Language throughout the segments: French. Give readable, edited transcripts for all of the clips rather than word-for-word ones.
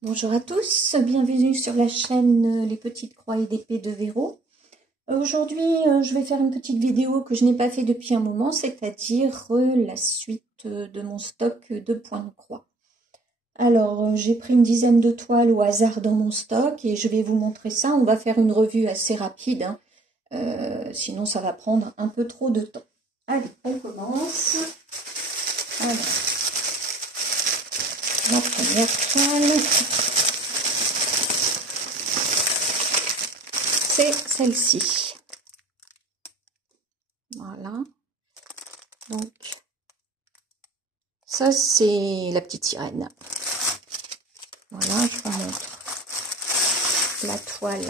Bonjour à tous, bienvenue sur la chaîne Les Petites Croix et d'Épée de Véro. Aujourd'hui, je vais faire une petite vidéo que je n'ai pas fait depuis un moment, c'est-à-dire la suite de mon stock de points de croix. Alors, j'ai pris une dizaine de toiles au hasard dans mon stock et je vais vous montrer ça. On va faire une revue assez rapide, hein. Sinon ça va prendre un peu trop de temps. Allez, on commence. Alors, la première toile, c'est celle-ci. Voilà. Donc, ça c'est la petite sirène. Voilà, je vous montre la toile.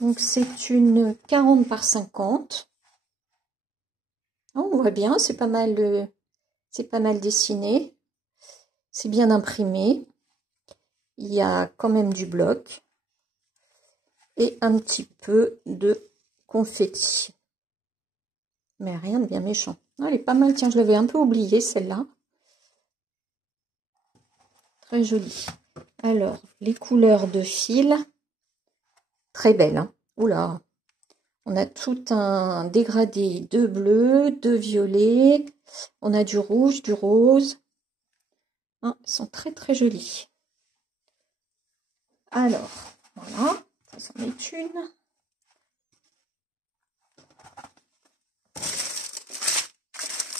Donc c'est une 40 par 50. On voit bien, c'est pas mal dessiné. C'est bien imprimé. Il y a quand même du bloc et un petit peu de confetti. Mais rien de bien méchant. Elle est pas mal, tiens, je l'avais un peu oubliée celle-là. Très jolie. Alors, les couleurs de fil, très belles, hein. Oula, on a tout un dégradé de bleu, de violet, on a du rouge, du rose. Hein, ils sont très très jolis. Alors, voilà, ça c'en est une.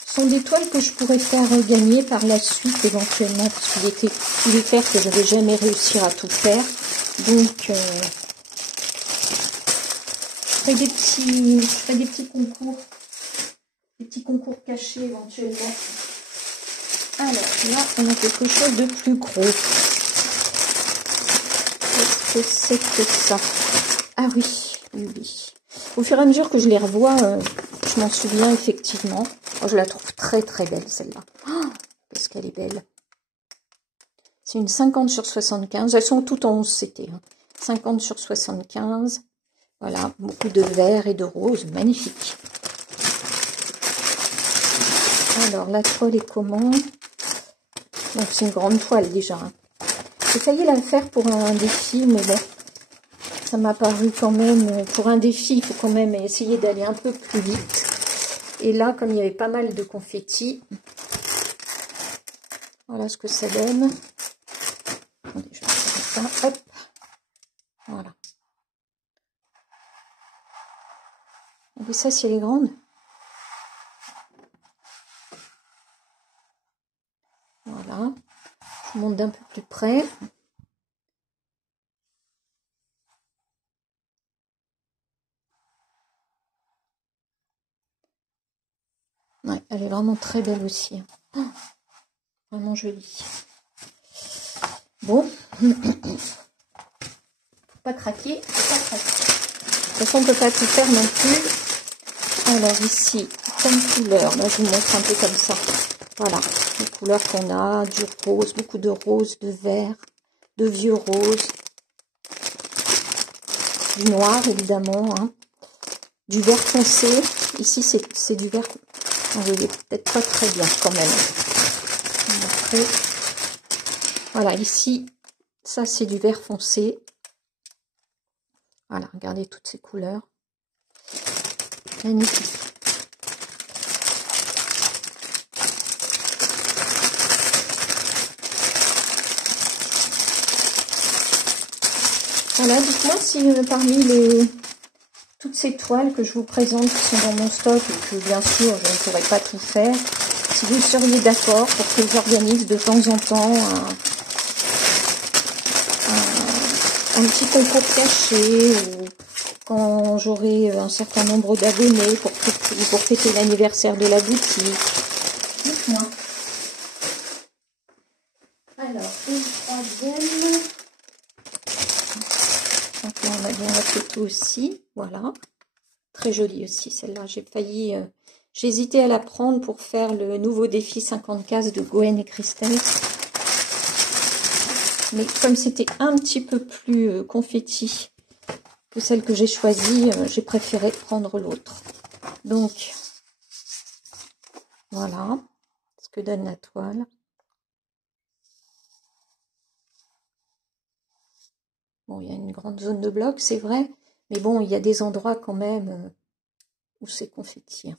Ce sont des toiles que je pourrais faire gagner par la suite éventuellement, parce qu'il était tous les faire que je ne vais jamais réussir à tout faire. Donc, je ferai des petits concours cachés éventuellement. Alors là, on a quelque chose de plus gros. Qu'est-ce que c'est que ça? Ah oui, oui, oui. Au fur et à mesure que je les revois, je m'en souviens effectivement. Oh, je la trouve très très belle celle-là. Oh, qu'est-ce qu'elle est belle. C'est une 50 sur 75. Elles sont toutes en 11 CT. Hein. 50 sur 75. Voilà, beaucoup de vert et de rose. Magnifique. Alors, la toile est comment? Donc, c'est une grande toile déjà. Hein. J'ai failli la faire pour un défi, mais bon. Ça m'a paru quand même, pour un défi, il faut quand même essayer d'aller un peu plus vite. Et là, comme il y avait pas mal de confettis, voilà ce que ça donne. Attendez, je vais faire ça, hop. Voilà. Vous voyez ça, si elle est grande? Voilà. Je vous montre d'un peu plus près. Ouais, elle est vraiment très belle aussi. Oh, vraiment jolie. Bon. Pas craquer, faut pas craquer. De toute façon, on ne peut pas tout faire non plus. Alors ici, comme couleur, là je vous montre un peu comme ça. Voilà, les couleurs qu'on a, du rose, beaucoup de rose, de vert, de vieux rose, du noir évidemment, hein, du vert foncé. Ici c'est du vert, vous voyez peut-être pas très bien quand même. Après, voilà, ici, ça c'est du vert foncé. Voilà, regardez toutes ces couleurs. Magnifique. Voilà, dites-moi si parmi toutes ces toiles que je vous présente qui sont dans mon stock et que bien sûr je ne pourrai pas tout faire, si vous seriez d'accord pour que j'organise de temps en temps un petit concours caché ou quand j'aurai un certain nombre d'abonnés pour fêter l'anniversaire de la boutique. Dites-moi. Alors, une troisième. Donc là, on a bien la photo aussi. Voilà. Très jolie aussi, celle-là. J'ai hésité à la prendre pour faire le nouveau défi 50 cases de Gwen et Christelle. Mais comme c'était un petit peu plus confetti que celle que j'ai choisie, j'ai préféré prendre l'autre. Donc, voilà. ce que donne la toile. Bon, il y a une grande zone de bloc, c'est vrai, mais bon, il y a des endroits quand même où c'est confetti.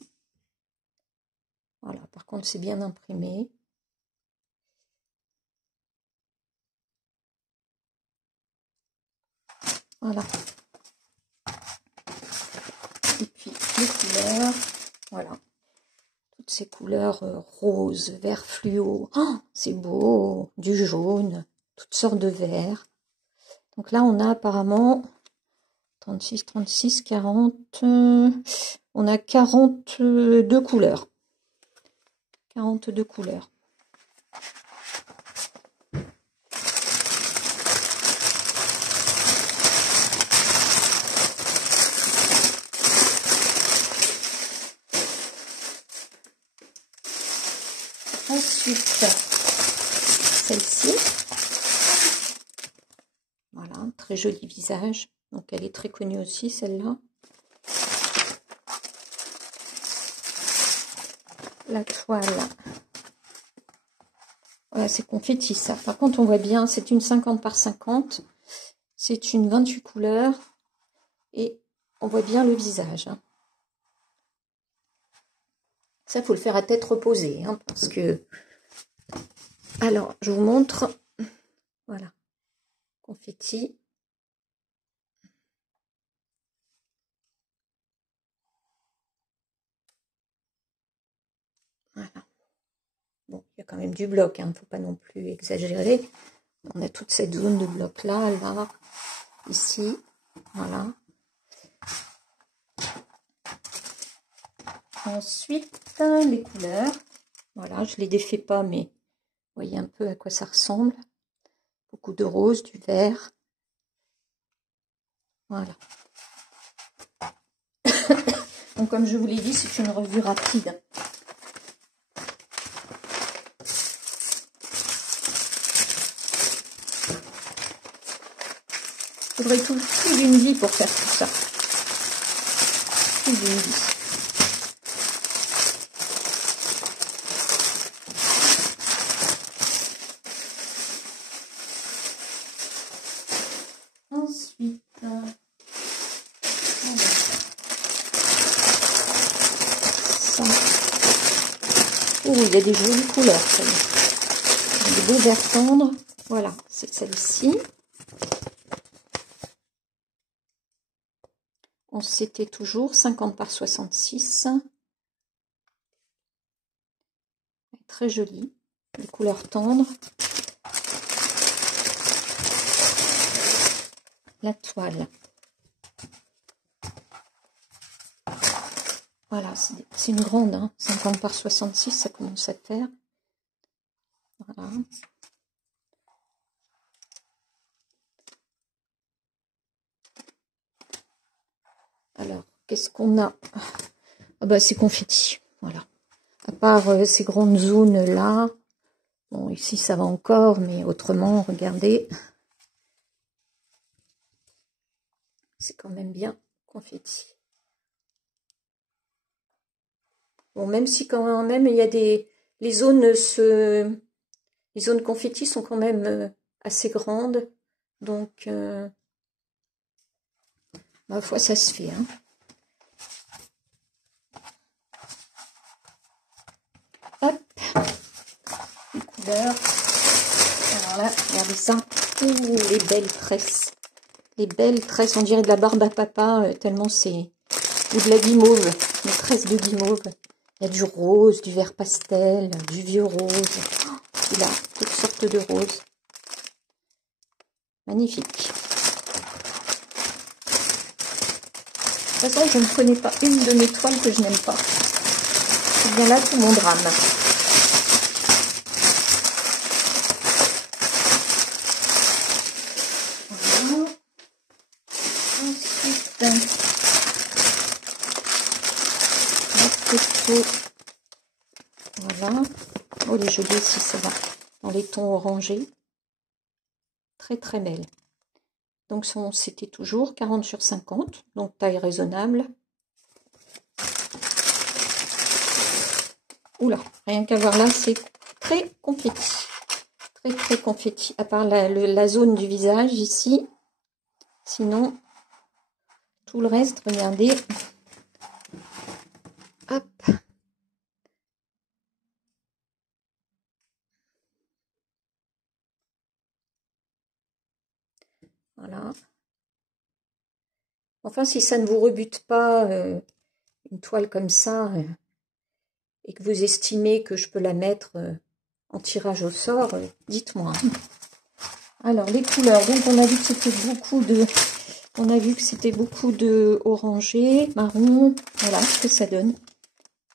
Voilà, par contre, c'est bien imprimé. Voilà. Et puis, les couleurs, voilà. Toutes ces couleurs roses, vert fluo. Oh, c'est beau, du jaune, toutes sortes de verts. Donc là, on a apparemment 36, 36, 40... on a 42 couleurs. 42 couleurs. Ensuite, celle-ci. Voilà, très joli visage. Donc elle est très connue aussi, celle-là. La toile. Voilà, c'est confetti ça. Par contre, on voit bien, c'est une 50 par 50. C'est une 28 couleurs. Et on voit bien le visage. Hein. Ça, il faut le faire à tête reposée. Hein, parce que... Alors, je vous montre. Voilà. Confetti. Voilà. Bon, il y a quand même du bloc. Il ne faut pas non plus exagérer. On a toute cette zone de bloc là, ici. Voilà. Ensuite, les couleurs. Voilà, je ne les défais pas, mais vous voyez un peu à quoi ça ressemble. Beaucoup de rose, du vert. Voilà. Donc, comme je vous l'ai dit, c'est une revue rapide. Il faudrait plus d'une vie pour faire tout ça. Plus d'une vie. Ensuite, ça. Oh, il y a des jolies couleurs, ça y est. Des beaux verts tendres. Voilà, c'est celle-ci. C'était toujours 50 par 66. Très jolie. Les couleurs tendres. La toile. Voilà, c'est une grande, hein, 50 par 66, ça commence à faire. Voilà. Alors, qu'est-ce qu'on a? Ah bah, c'est confetti, voilà. À part ces grandes zones là. Bon, ici ça va encore, mais autrement, regardez. C'est quand même bien confetti. Bon, même si quand même il y a les zones confetti sont quand même assez grandes, donc ma foi ça se fait. Hein. Hop, les couleurs. Alors là, regardez ça. Ouh, les belles tresses. Les belles tresses, on dirait de la barbe à papa, tellement c'est... Ou de la guimauve, une tresse de guimauve. Il y a du rose, du vert pastel, du vieux rose. Oh, il a toutes sortes de roses. Magnifique. De toute façon, je ne connais pas une de mes toiles que je n'aime pas. C'est bien là tout mon drame. Voilà. Ensuite, la photo. Voilà. Oh, elle est jolie aussi, ça va. Dans les tons orangés. Très très belle. Donc c'était toujours 40 sur 50, donc taille raisonnable. Oula, rien qu'à voir là, c'est très confetti. Très, très confetti. À part la zone du visage ici. Sinon, tout le reste, regardez. Hop. Voilà. Enfin, si ça ne vous rebute pas, une toile comme ça, et que vous estimez que je peux la mettre en tirage au sort, dites-moi. Alors, les couleurs. Donc, on a vu que c'était beaucoup de... On a vu que c'était beaucoup de orangé, marron. Voilà ce que ça donne.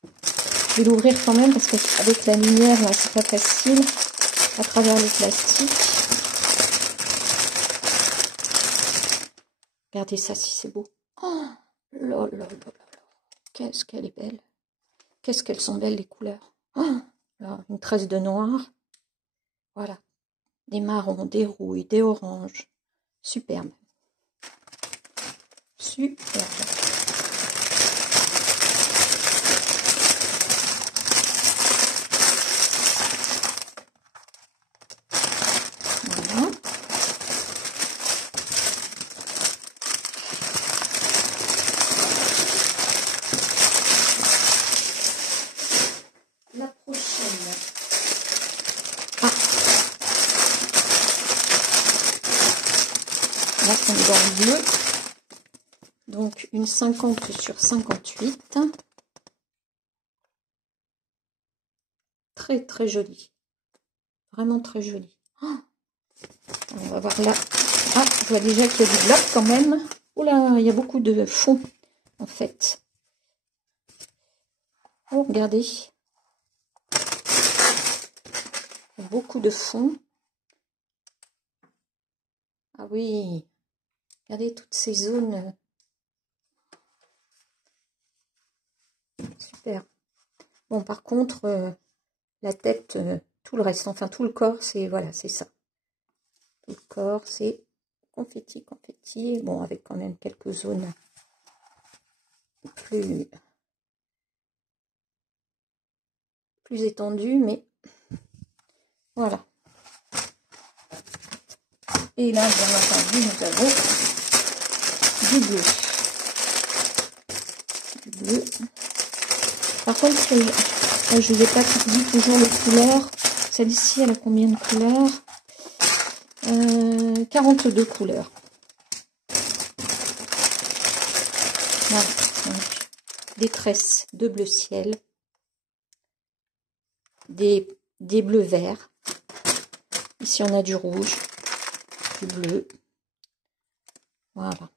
Je vais l'ouvrir quand même parce qu'avec la lumière, là, c'est pas facile à travers le plastique. Regardez ça si c'est beau. Oh là là là là. Qu'est-ce qu'elle est belle. Qu'est-ce qu'elles sont belles les couleurs. Oh là, une tresse de noir. Voilà. Des marrons, des rouilles, des oranges. Superbe. Superbe. Voilà. La prochaine. Ah. Là, on est dans le bleu. Donc, une 50 sur 58. Très, très jolie. Vraiment très jolie. Oh, on va voir là. Ah, je vois déjà qu'il y a du bloc quand même. Oula, il y a beaucoup de fond, en fait. Oh, regardez. Beaucoup de fond. Ah oui. Regardez toutes ces zones. Super. Bon, par contre, la tête, tout le reste, enfin tout le corps, c'est voilà, c'est ça. Tout le corps, c'est confetti, confetti. Bon, avec quand même quelques zones plus étendues, mais voilà. Et là, bien entendu, nous avons du bleu. Du bleu. Par contre, je ne vous ai pas dit toujours les couleurs. Celle-ci, elle a combien de couleurs? 42 couleurs. Voilà. Donc, des tresses de bleu ciel. Des bleus verts. Ici, on a du rouge, du bleu. Voilà.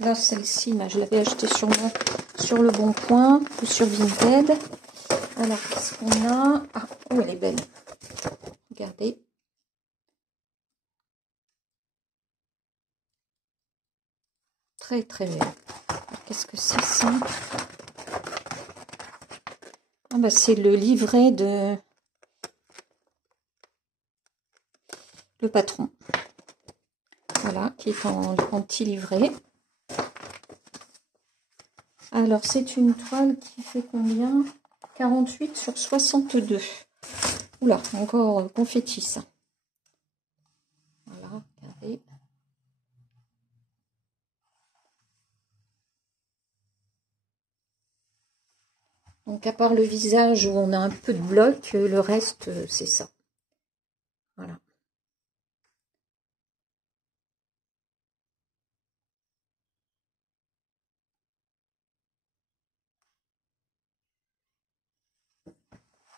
Là, celle-ci, je l'avais achetée sûrement sur Le Bon Coin ou sur Vinted. Alors, qu'est-ce qu'on a? Ah, oh, elle est belle. Regardez. Très, très belle. Qu'est-ce que c'est ça? Ah, bah, c'est le livret de le patron. Voilà, qui est en petit livret. Alors, c'est une toile qui fait combien? 48 sur 62. Oula, encore confetti, ça. Voilà, regardez. Donc, à part le visage où on a un peu de bloc, le reste, c'est ça. Voilà.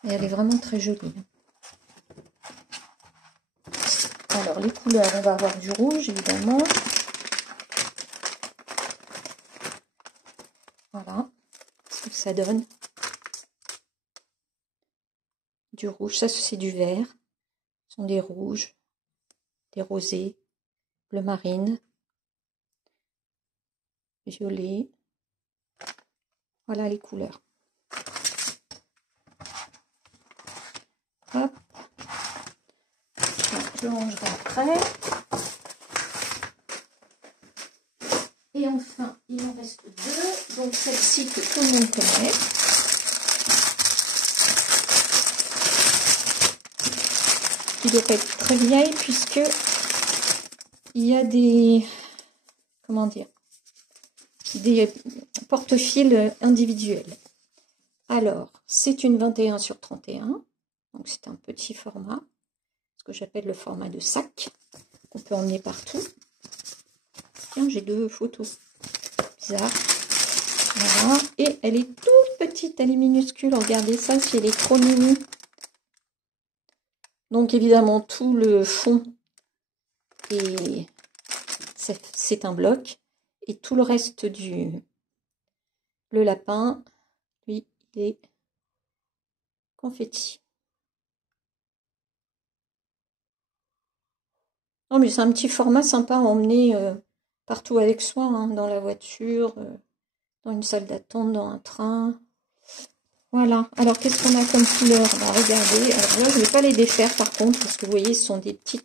Et elle est vraiment très jolie. Alors, les couleurs, on va avoir du rouge, évidemment. Voilà ce que ça donne. Du rouge, ça c'est du vert. Ce sont des rouges, des rosés, bleu marine, violet. Voilà les couleurs. Hop. Je rangerai après. Et enfin, il en reste deux. Donc celle-ci que tout le monde connaît. Qui doit pas être très vieille puisque il y a des, comment dire, des porte-fils individuels. Alors, c'est une 21/31. Donc c'est un petit format. Ce que j'appelle le format de sac. Qu'on peut emmener partout. Tiens, j'ai deux photos. Bizarre. Voilà. Et elle est toute petite, elle est minuscule. Regardez ça, si elle est trop mini. Donc évidemment, tout le fond, c'est un bloc. Et tout le reste le lapin, lui, il est confetti. Non, mais c'est un petit format sympa à emmener partout avec soi, hein, dans la voiture, dans une salle d'attente, dans un train. Voilà. Alors, qu'est-ce qu'on a comme couleur? Bah, regardez. Alors là, je ne vais pas les défaire par contre, parce que vous voyez, ce sont des petits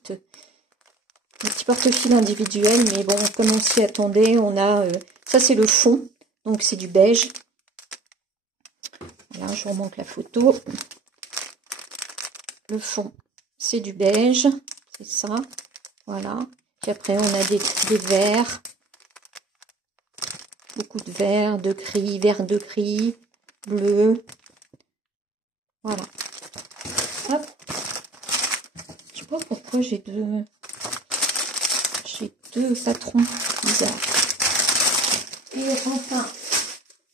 porte-fils individuels. Mais bon, comme on s'y attendait, on a... ça, c'est le fond. Donc, c'est du beige. Voilà, je vous remonte la photo. Le fond, c'est du beige. C'est ça. Voilà. Puis après, on a des verts. Beaucoup de verts, de gris, vert de gris, bleu. Voilà. Hop. Je sais pas pourquoi j'ai deux patrons bizarres. Et enfin,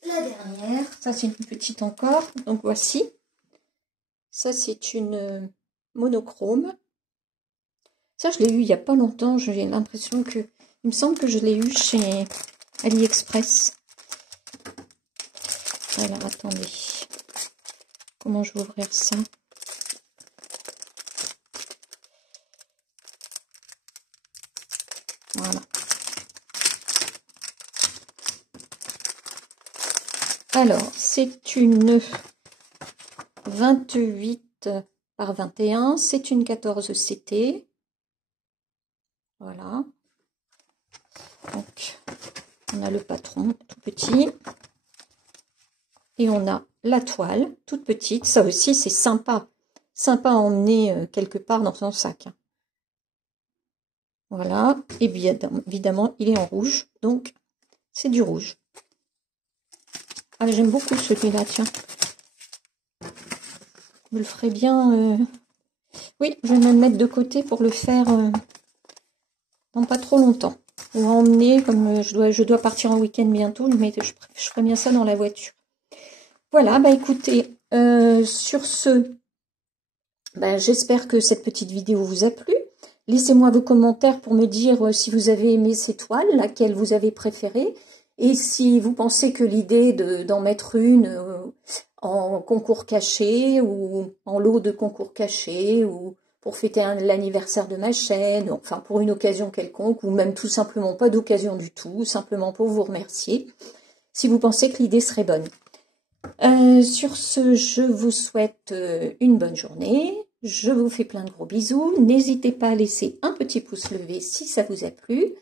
la dernière. Ça, c'est une petite encore. Donc, voici. Ça, c'est une monochrome. Ça, je l'ai eu il n'y a pas longtemps. J'ai l'impression que... Il me semble que je l'ai eu chez AliExpress. Alors, attendez. Comment je vais ouvrir ça? Voilà. Alors, c'est une 28/21. C'est une 14 CT. Voilà. Donc, on a le patron tout petit. Et on a la toile toute petite. Ça aussi, c'est sympa. Sympa à emmener quelque part dans son sac. Voilà. Et bien évidemment, il est en rouge. Donc, c'est du rouge. Ah, j'aime beaucoup celui-là, tiens. Je le ferai bien... Oui, je vais me le mettre de côté pour le faire dans pas trop longtemps. Ou emmener, comme je dois partir en week-end bientôt, je ferai bien ça dans la voiture. Voilà, bah écoutez, sur ce, bah, j'espère que cette petite vidéo vous a plu. Laissez-moi vos commentaires pour me dire si vous avez aimé ces toiles, laquelle vous avez préférée. Et si vous pensez que l'idée d'en mettre une en concours caché ou en lot de concours caché ou pour fêter l'anniversaire de ma chaîne, enfin pour une occasion quelconque ou même tout simplement pas d'occasion du tout, simplement pour vous remercier, si vous pensez que l'idée serait bonne. Sur ce, je vous souhaite une bonne journée. Je vous fais plein de gros bisous. N'hésitez pas à laisser un petit pouce levé si ça vous a plu.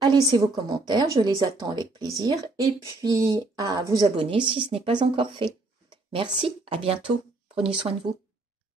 À laisser vos commentaires, je les attends avec plaisir. Et puis à vous abonner si ce n'est pas encore fait. Merci, à bientôt. Prenez soin de vous.